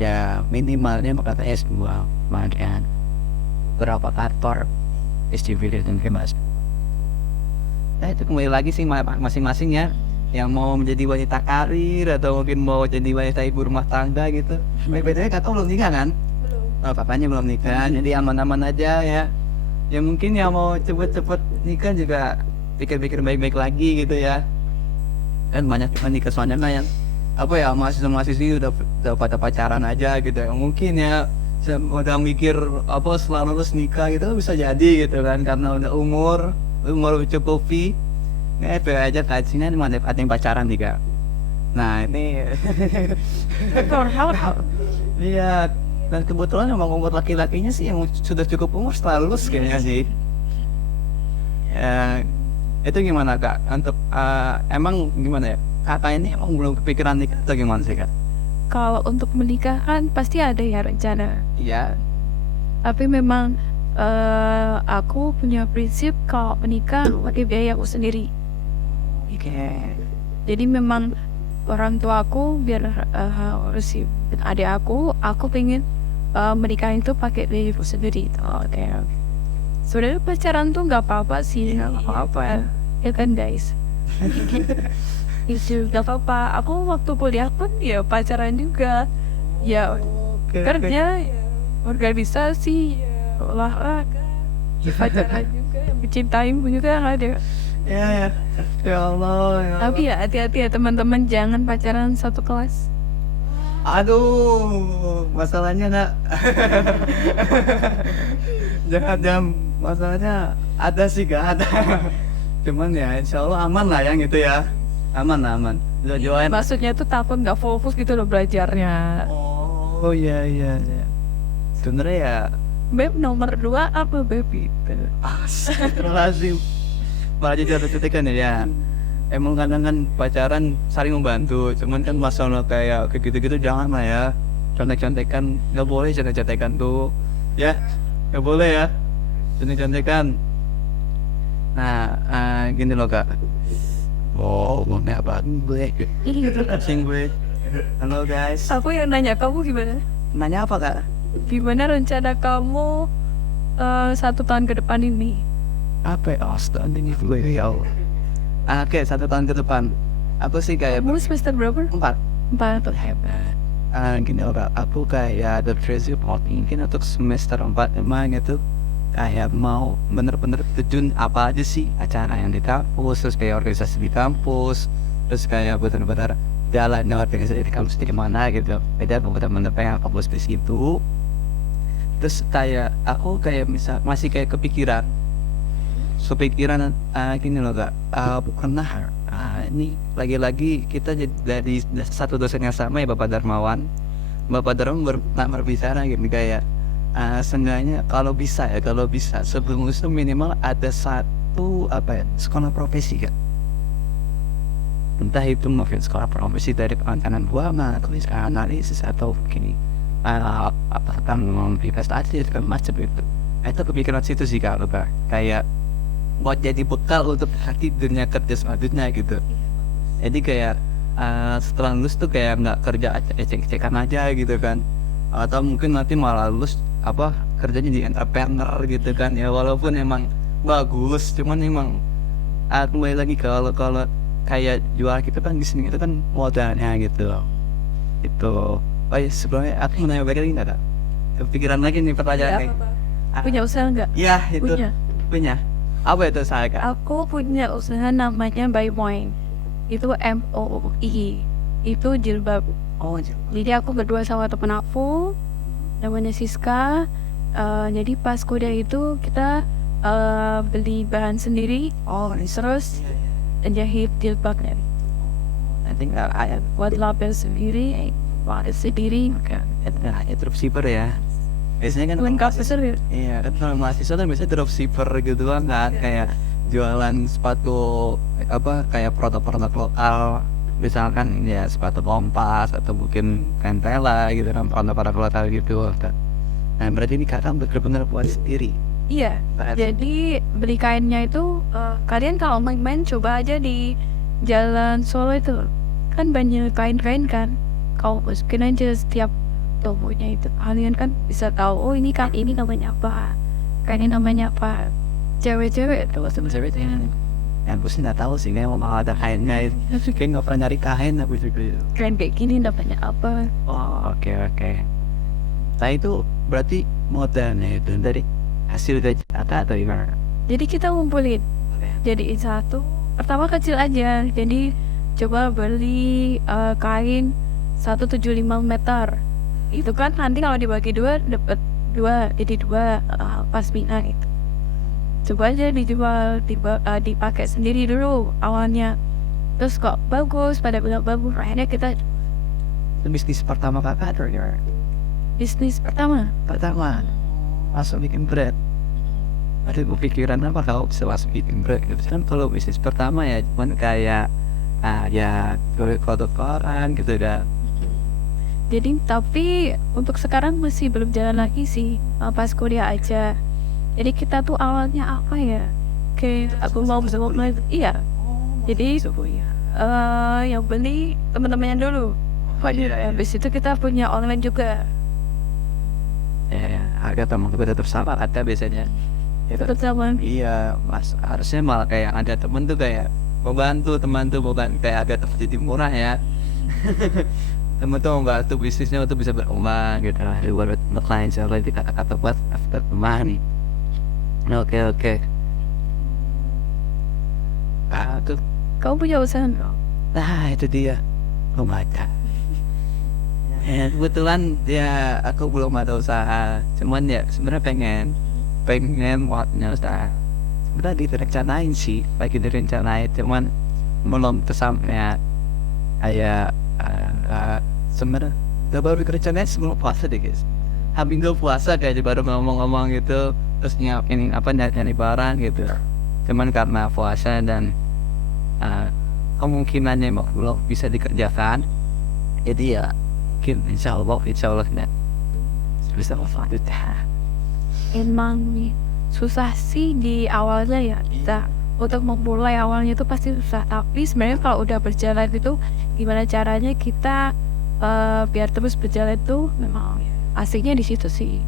ya minimalnya kata S2 kemudian berapa kantor SDV dan kemas. Nah itu kembali lagi sih masing-masing ya, yang mau menjadi wanita karir atau mungkin mau jadi wanita ibu rumah tangga gitu. Bedanya kata belum nikah kan? Oh, papanya belum nikah, jadi aman-aman aja ya. Ya mungkin yang mau cepet-cepet nikah juga pikir-pikir baik-baik lagi gitu ya. Dan banyak teman nikah soalnya kan yang apa ya, mahasiswa-mahasiswi udah pada pacaran aja gitu ya. Mungkin ya udah mikir apa setelah lulus nikah gitu bisa jadi gitu kan, karena udah umur mencukupi. Itu aja kajian mana ada yang pacaran juga. Nah ini iya, dan kebetulan emang umur laki-lakinya sih yang sudah cukup umur setelah lulus kayaknya sih. Ya, itu gimana kak? Untuk emang gimana ya? Kakak ini emang belum kepikiran nikah atau gimana sih kak? Kalau untuk menikah kan pasti ada ya rencana. Iya. Tapi memang aku punya prinsip kalau menikah pakai biaya aku sendiri. Oke. Jadi memang orang tua aku biar urusin adik aku pengen menikah itu pakai biaya aku sendiri. Oke. Sebenarnya pacaran tuh nggak apa-apa sih. Nggak apa-apa ya. Ya kan guys. Itu nggak apa-apa. Aku waktu kuliah pun ya pacaran juga. Ya kerja, ya, organisasi, ya, olahraga, ya, pacaran juga, yang mencintai juga ada. Ya Allah. Ya Tapi ya hati-hati ya teman-teman, jangan pacaran satu kelas. Aduh, masalahnya nak. Jangan masalahnya ada sih gak ada. Cuman ya insya Allah aman lah yang itu ya. Aman. Join. Maksudnya tuh takut nggak fokus gitu loh belajarnya. Oh iya. Sebenarnya ya Beb nomor 2 apa beb itu? Astagfirullahaladzim. Malah jadi ada cetikan ya. Emang kadang kan pacaran saling membantu, cuman kan masalah kayak gitu-gitu jangan lah ya. Contek-contekan nggak boleh, contek-contekan tuh ya, nggak boleh ya, contek-contekan. Nah gini loh kak. Oh ngomongnya apa gue? Asing gue. Halo guys. Aku yang nanya, kamu gimana? Nanya apa kak? Gimana rencana kamu 1 tahun ke depan ini? Apa ya? Astaga ini gue ya Allah. Oke, 1 tahun ke depan aku sih kayak Kamu semester berapa? 4. 4. Hebat. Gini orang, aku kayak ada prinsip mungkin untuk semester 4 emang itu kayak mau bener-bener terjun apa aja sih acara yang di kampus, terus kayak organisasi di kampus, terus kayak bener-bener jalan organisasi di kampus di mana gitu. Beda bener-bener pengen kampus di situ. Terus kayak aku kayak masih kayak kepikiran gini loh kak, pernah ini lagi-lagi kita jadi dari satu dosen yang sama ya, Bapak Darmawan berbicara gitu kayak seenggaknya kalau bisa sebelum itu minimal ada satu sekolah profesi kan, entah itu mungkin sekolah profesi dari perancangan keuangan atau analisis atau begini tentang investasi dan macam itu kepikiran situ sih kalau kayak buat jadi bekal untuk nanti dunia kerja selanjutnya gitu. Jadi kayak setelah lulus tuh kayak nggak kerja ecek-ecekan aja gitu kan, atau mungkin nanti malah lulus kerjanya di entrepreneur gitu kan ya, walaupun emang bagus cuman emang kembali lagi kalau kayak jual gitu kan di sini itu kan modalnya gitu itu. Oh ya sebelumnya aku mau nanya lagi nggak kak? Kepikiran lagi nih pertanyaan kayak Punya usaha nggak? ya itu punya apa itu saya kak? Aku punya usaha namanya By Moin. Itu MOI. Itu jilbab. Oh Jadi aku berdua sama temen aku namanya Siska. Jadi pas kuliah itu kita beli bahan sendiri, terus jahit jilbabnya. nanti nggak ada Buat label sendiri, buat sendiri. itu dropshipper ya biasanya kan. Lengkap besar ya. Iya, kan kalau mahasiswa kan biasanya dropshipper gitu kan, kayak jualan sepatu kayak produk-produk lokal, misalkan ya sepatu Kompas atau mungkin Kentela gitu kan, produk-produk lokal gitu. Nah berarti ini kakak bener-bener buat sendiri. Iya, jadi beli kainnya itu kalian kalau main-main coba aja di Jalan Solo itu kan banyak kain-kain kan. Kau masukin aja setiap tokonya itu. Kalian kan bisa tahu oh ini kan ini namanya apa, kain ini namanya apa. Cewek-cewek tuh sebenarnya Yang gue sih nggak tahu sih kayak mau ada kainnya itu. Kayak nggak pernah nyari kain aku juga. kain kayak gini namanya apa. Oh oke. Nah itu berarti modelnya itu dari hasil dari kakak atau gimana? Jadi kita ngumpulin. Jadi satu pertama kecil aja. Jadi coba beli kain 175 meter. Itu kan nanti kalau dibagi dua dapat dua, jadi dua pasmina itu. Coba aja dijual, dipakai sendiri dulu awalnya. Terus kok bagus, pada bilang bagus. Akhirnya kita Itu bisnis pertama kakak atau gimana? bisnis pertama. Pertama langsung bikin brand. Ada kepikiran apa kalau bisa langsung bikin brand gitu kan? Kalau bisnis pertama ya cuman kayak ya kotor-kotoran gitu dah. Jadi tapi untuk sekarang masih belum jalan lagi sih, pas kuliah aja. Jadi kita tuh awalnya apa ya? Kayak aku mau bersama iya. Jadi yang beli teman-temannya dulu. Habis itu kita punya online juga. Ya, harga teman juga tetap sama ada biasanya. Itu Terutama iya mas, harusnya malah kayak ada temen tuh kayak membantu teman tuh bukan kayak agak jadi murah ya. Temen tuh membantu bisnisnya untuk bisa berkembang gitu lah. Buat klien siapa itu kata-kata buat after teman. Oke. Tuh, kau punya usaha nggak? nah itu dia. Oh my god. Kebetulan ya aku belum ada usaha, cuman ya sebenarnya pengen buatnya usaha. Sebenarnya direncanain sih, lagi direncanain, cuman belum tersampaian. Kayak sebenarnya udah baru direncanain sebelum puasa deh guys. Habis gue puasa kayak baru ngomong-ngomong gitu, terus nyiapin nyari barang gitu. Cuman karena puasa dan kemungkinannya belum bisa dikerjakan, jadi ya mungkin insya Allah bisa lanjutnya. Emang susah sih di awalnya ya kita untuk memulai awalnya itu pasti susah. Tapi sebenarnya kalau udah berjalan itu gimana caranya kita biar terus berjalan itu memang asiknya di situ sih.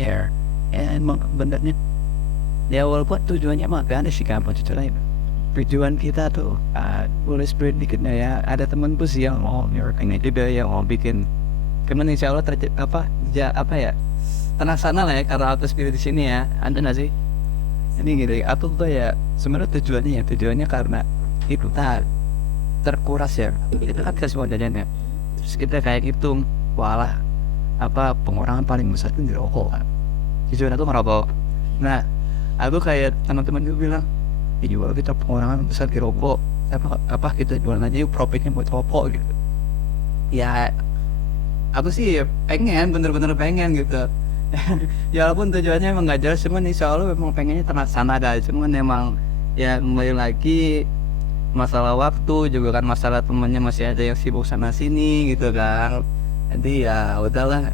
Ya emang benernya ya walaupun tujuannya mah gak ada sih kamu lain. Tujuan kita tuh boleh spread dikit ya. Ada temanku sih yang mau ini juga yang mau bikin. Cuman insya Allah apa ya terlaksana lah ya karena auto spirit di sini ya. Ada nggak sih? Ini gini, aku tuh ya sebenarnya tujuannya karena itu terkuras ya. Kita kan kasih wajannya. Terus kita kayak gitu, walah pengurangan paling besar itu di rokok. Tujuan aku merokok. Nah, aku kayak teman-teman gue bilang, jual kita pengurangan besar di rokok apa kita jualan aja yuk profitnya buat rokok gitu. Ya aku sih bener-bener pengen gitu. Ya walaupun tujuannya emang gak jelas, cuman insya Allah memang pengennya terlaksana dah. Cuman emang ya kembali lagi masalah waktu juga kan, masalah temennya masih ada yang sibuk sana sini gitu kan. Jadi ya udahlah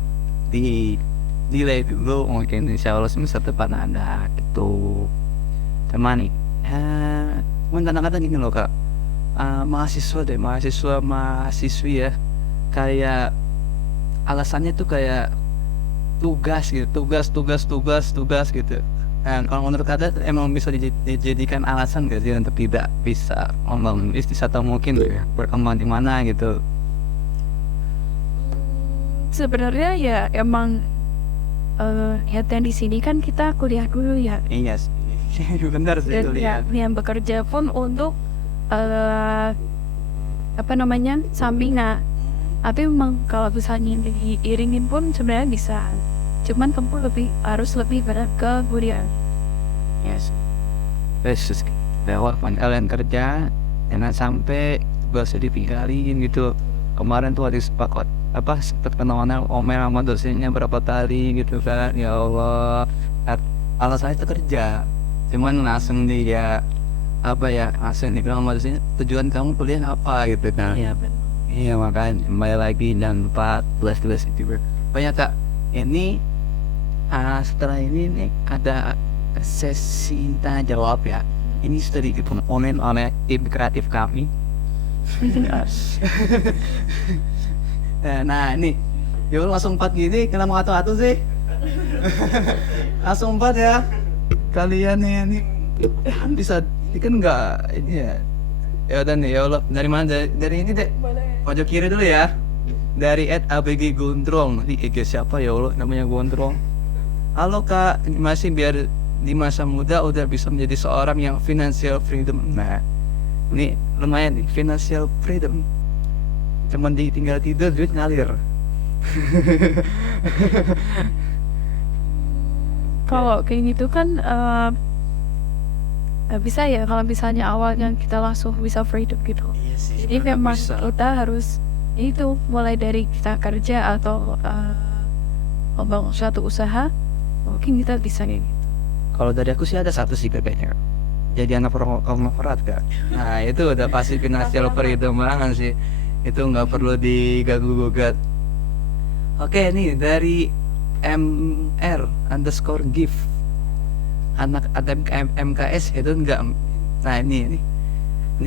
delay dulu, mungkin insya Allah semester depan ada gitu. Cuman nih kadang-kadang gini loh kak, mahasiswi ya, kayak alasannya tuh kayak tugas gitu. Nah, kalau menurut kata emang bisa dijadikan alasan gak sih untuk tidak bisa ngomong bisnis atau mungkin berkembang di mana gitu? Sebenarnya ya emang niatnya di sini kan kita kuliah dulu ya. Iya sih. Benar sih itu lihat. Yang bekerja pun untuk sampingan. Tapi memang kalau misalnya diiringin pun sebenarnya bisa. Cuman kamu harus lebih berat ke kuliah. Yes. Terus lewat kalian kerja, jangan sampai gak usah ditinggalin gitu. Kemarin tuh habis sempat kenalan omel sama dosennya berapa kali gitu kan. Ya Allah, alasannya itu kerja. Cuman langsung dia langsung dibilang sama dosennya, tujuan kamu kuliah apa gitu kan. Iya makanya kembali lagi dan 14 itu banyak kak. Ini Setelah ini nih ada sesi tanya jawab ya. Ini sudah dikomponen oleh tim kreatif kami. Nah ini, yuk langsung 4 gini, kenapa atu-atu sih? Langsung 4 ya. Kalian nih ini bisa, ini kan nggak ini ya. Ya udah nih, ya Allah, dari mana? Dari ini deh. Pojok kiri dulu ya. Dari @abg Gondrong di IG siapa ya Allah namanya Gondrong. Halo Kak, masih biar di masa muda udah bisa menjadi seorang yang financial freedom. Nah, ini lumayan nih, financial freedom. Cuman tinggal tidur duit ngalir. Kalau kayak gitu kan bisa ya kalau misalnya awalnya kita langsung bisa freedom gitu. Iya sih. Jadi memang kita harus itu mulai dari kita kerja atau membangun suatu usaha, mungkin kita bisa kayak gitu. Kalau dari aku sih ada satu sih kayaknya. Jadi anak konglomerat Kak. Nah itu udah pasti financial freedom banget sih. Itu nggak perlu diganggu-gugat. Oke nih dari MR_gift anak MKS itu enggak. Nah ini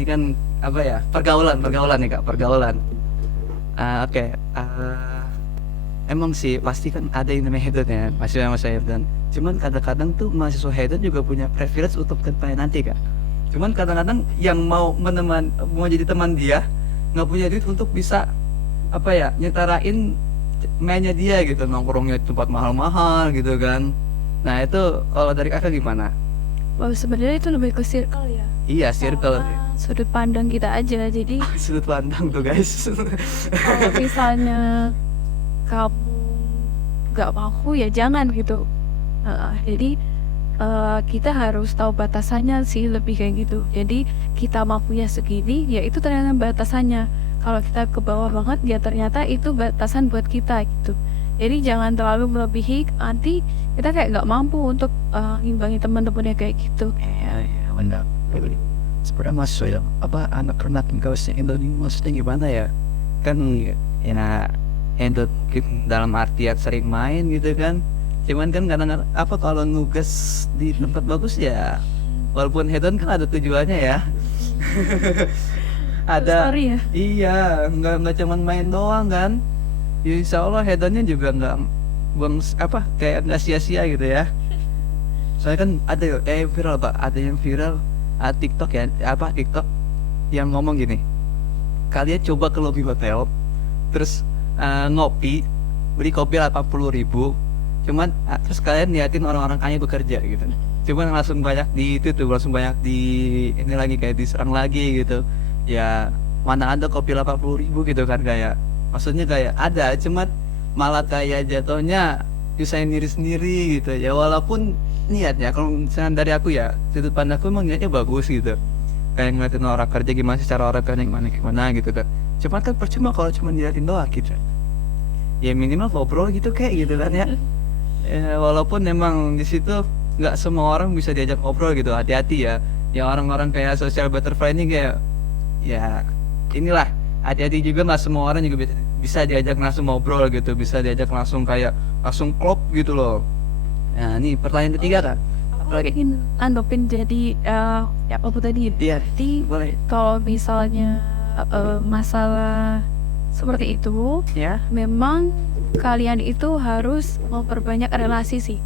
kan apa ya, pergaulan nih Kak, pergaulan. Oke. Emang sih pasti kan ada yang namanya hedon ya, mahasiswa hedon. Cuman kadang-kadang tuh mahasiswa hedon juga punya privilege untuk kedepannya nanti Kak. Cuman kadang-kadang yang mau jadi teman dia nggak punya duit untuk bisa apa ya, nyetarain mainnya dia gitu, nongkrongnya di tempat mahal-mahal gitu kan. Nah itu kalau dari kakak gimana? Oh, sebenarnya itu lebih ke circle ya. Iya circle. Sudut pandang kita aja. Jadi Sudut pandang tuh guys. kalau misalnya kamu nggak mampu ya jangan gitu. Jadi kita harus tahu batasannya sih, lebih kayak gitu. Jadi kita mampunya segini, ya itu ternyata batasannya. Kalau kita ke bawah banget, ya ternyata itu batasan buat kita gitu. Jadi jangan terlalu melebihi, nanti kita kayak nggak mampu untuk ngimbangi teman-temannya kayak gitu. Ya benar. Sebenarnya masuk ya, apa anak renat kaosnya Indonesia maksudnya gimana ya? Kan ya Endot dalam artian sering main gitu kan. Cuman kan kadang-kadang apa kalau nugas di tempat bagus ya, walaupun hedon kan ada tujuannya ya. Ada. Sorry ya. Iya, nggak cuman main doang kan. Ya, insya Allah hedonnya juga nggak buang apa kayak nggak sia-sia gitu ya. Soalnya kan ada yang viral Pak, ada yang viral TikTok ya, apa TikTok yang ngomong gini. Kalian coba ke lobby hotel, terus ngopi, beli kopi 80.000, cuman terus kalian liatin orang-orang kaya bekerja gitu. Cuman langsung banyak di itu tuh, langsung banyak di ini lagi kayak diserang lagi gitu. Ya mana ada kopi 80.000 gitu kan, kayak maksudnya kayak ada, cuman malah kayak jatuhnya nyusahin diri sendiri gitu ya. Walaupun niatnya kalau misalnya dari aku ya, sudut pandangku emang niatnya bagus gitu, kayak ngeliatin orang kerja gimana, secara orang kerja gimana gitu kan. Cuman kan percuma kalau cuma diliatin doang gitu. Ya minimal ngobrol gitu kayak gitu kan ya. Walaupun memang di situ nggak semua orang bisa diajak ngobrol gitu, hati-hati ya. Ya orang-orang kayak social butterfly ini kayak ya inilah, hati-hati juga, nggak semua orang juga bisa diajak langsung ngobrol gitu, bisa diajak langsung kayak langsung klop gitu loh. Nah ini pertanyaan ketiga kan. Aku ingin andopin jadi ya apa tadi? Iya. Jadi Boleh. kalau misalnya masalah seperti itu, Ya. memang kalian itu harus memperbanyak relasi sih.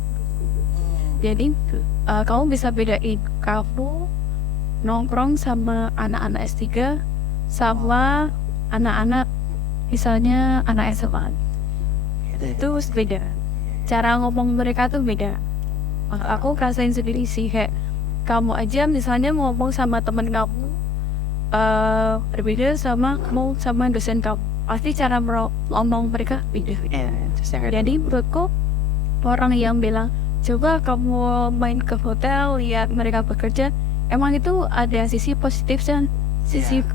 Jadi kamu bisa bedain kamu nongkrong sama anak-anak S3 sama anak-anak misalnya anak SMA. Itu beda. Cara ngomong mereka tuh beda. Aku rasain sendiri sih, kayak kamu aja misalnya ngomong sama temen kamu berbeda sama kamu sama dosen kamu, pasti cara ngomong mereka beda. Jadi menurutku orang yang bilang coba kamu main ke hotel lihat mereka bekerja, emang itu ada sisi positifnya,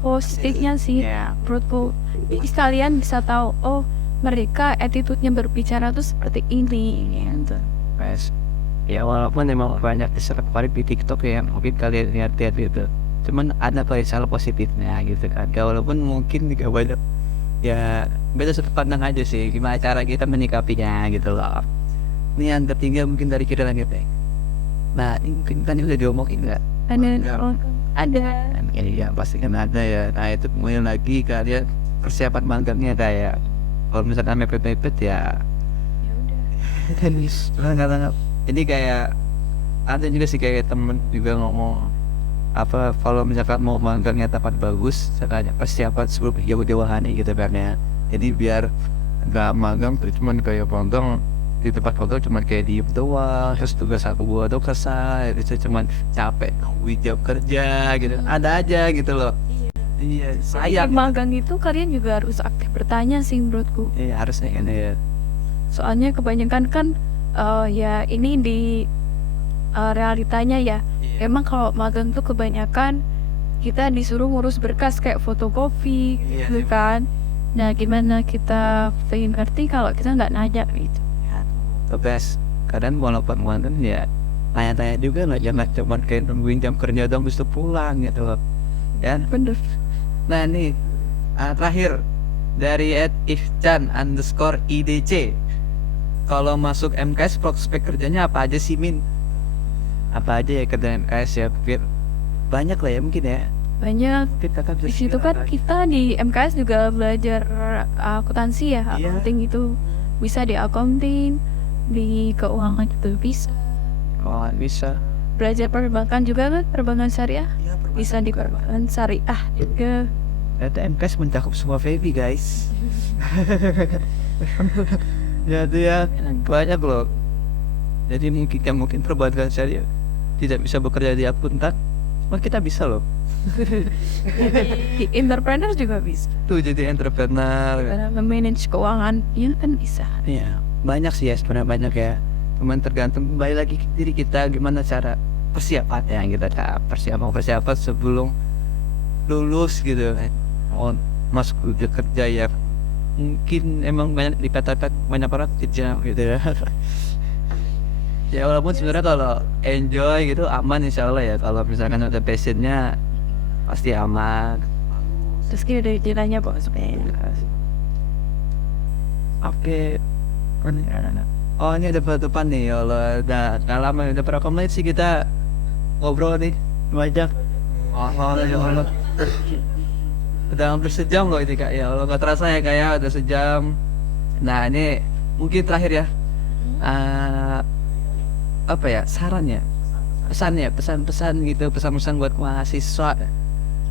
positifnya sih menurutku. Jadi kalian bisa tahu, oh mereka attitude-nya berbicara tuh seperti ini gitu. Ya walaupun memang banyak diserang di TikTok ya, mungkin kalian lihat-lihat gitu, cuman ada salah positifnya gitu kan. Ya walaupun mungkin juga banyak ya, beda sudut pandang aja sih, gimana cara kita menyikapinya gitu loh. Ini yang ketiga mungkin dari kita lagi Teh. Nah ini mungkin kan udah diomongin nggak? Ada ada. Iya pasti kan ada ya. Nah itu kemudian lagi kalian persiapan magangnya kayak kalau misalkan mepet-mepet ya Ya udah. nggak. Jadi kayak ada juga sih kayak temen juga ngomong apa kalau misalkan mau magangnya tempat bagus, caranya persiapan sebelum jauh-jauhan gitu kan ya. Jadi biar nggak magang tuh cuman kayak magang di tempat foto cuman kayak diem doang, terus tugas aku buat tuh kesal, itu cuman capek nungguin jam kerja gitu, ada aja gitu loh. Iya Di sayang. magang itu kalian juga harus aktif bertanya sih menurutku. Iya harusnya kan ya. Soalnya kebanyakan kan ya ini di realitanya ya. Emang kalau magang tuh kebanyakan kita disuruh ngurus berkas kayak fotokopi Iya, gitu iya. kan. Nah gimana kita pengen ngerti kalau kita nggak nanya gitu. The best. Kadang walaupun magang ya tanya-tanya juga lah, jangan cuma kayak nungguin jam kerja dong terus pulang gitu loh. Ya. Bener. Nah ini terakhir dari @ifchan_idc. Kalau masuk MKS prospek kerjanya apa aja sih Min? Apa aja ya kerja MKS ya? Banyak lah ya mungkin ya. Banyak. Kita kan Di situ kan kita di MKS juga belajar akuntansi ya, Iya. accounting itu bisa di accounting, di keuangan itu bisa. Oh bisa. Belajar perbankan juga kan, perbankan syariah Iya, bisa di perbankan syariah juga. Ternyata MKS mencakup semua baby guys. Jadi ya banyak loh. Jadi mungkin perbankan syariah tidak bisa bekerja di akuntan, cuma kita bisa loh. Di entrepreneur juga bisa. Tuh jadi entrepreneur. Karena memanage keuangan, ya kan bisa. Iya banyak sih ya sebenarnya banyak ya. Cuman tergantung kembali lagi ke diri kita gimana cara persiapannya kita persiapan sebelum lulus gitu. Oh, masuk dunia kerja ya mungkin emang banyak dikatakan banyak orang kerja gitu ya. Ya walaupun sebenarnya kalau enjoy gitu aman insya Allah ya, kalau misalkan ada passionnya pasti aman. Terus kita dari ceritanya bos. Oke. Oh ini ada penutupan nih, Allah udah lama udah berapa menit sih kita ngobrol nih banyak. Oh ya Allah. Udah hampir sejam loh ini kak ya Allah, nggak terasa ya kayak udah sejam. Nah ini mungkin terakhir ya. Apa ya sarannya, pesan-pesan gitu, pesan-pesan buat mahasiswa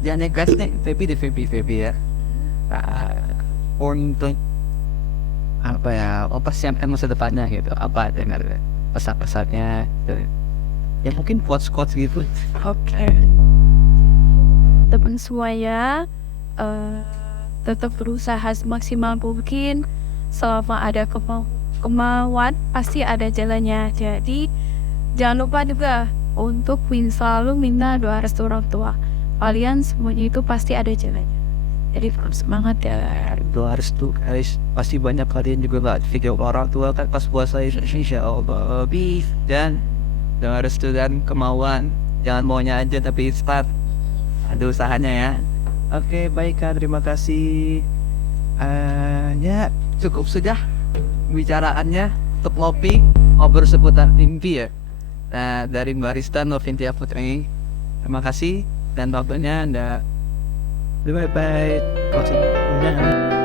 jangan nekat nih, Febi ya. Untuk apa ya, persiapkan masa depannya gitu, apa dengar pesan-pesannya gitu. Ya mungkin quotes gitu. Oke. Teman semuanya tetap berusaha semaksimal mungkin. Selama ada kemauan pasti ada jalannya. Jadi jangan lupa juga untuk selalu minta doa restu orang tua. Kalian semuanya itu pasti ada jalannya. Jadi tetap semangat ya. Doa restu guys, pasti banyak kalian juga nggak video orang tua kan pas puasa insya Allah. Dan doa restu dan kemauan, jangan maunya aja tapi start ada usahanya ya. Oke baik Kak, terima kasih. Ya cukup sudah bicaraannya untuk ngobrol seputar mimpi ya. Nah dari barista Novintia Putri, terima kasih dan waktunya Anda. Bye bye. Closing.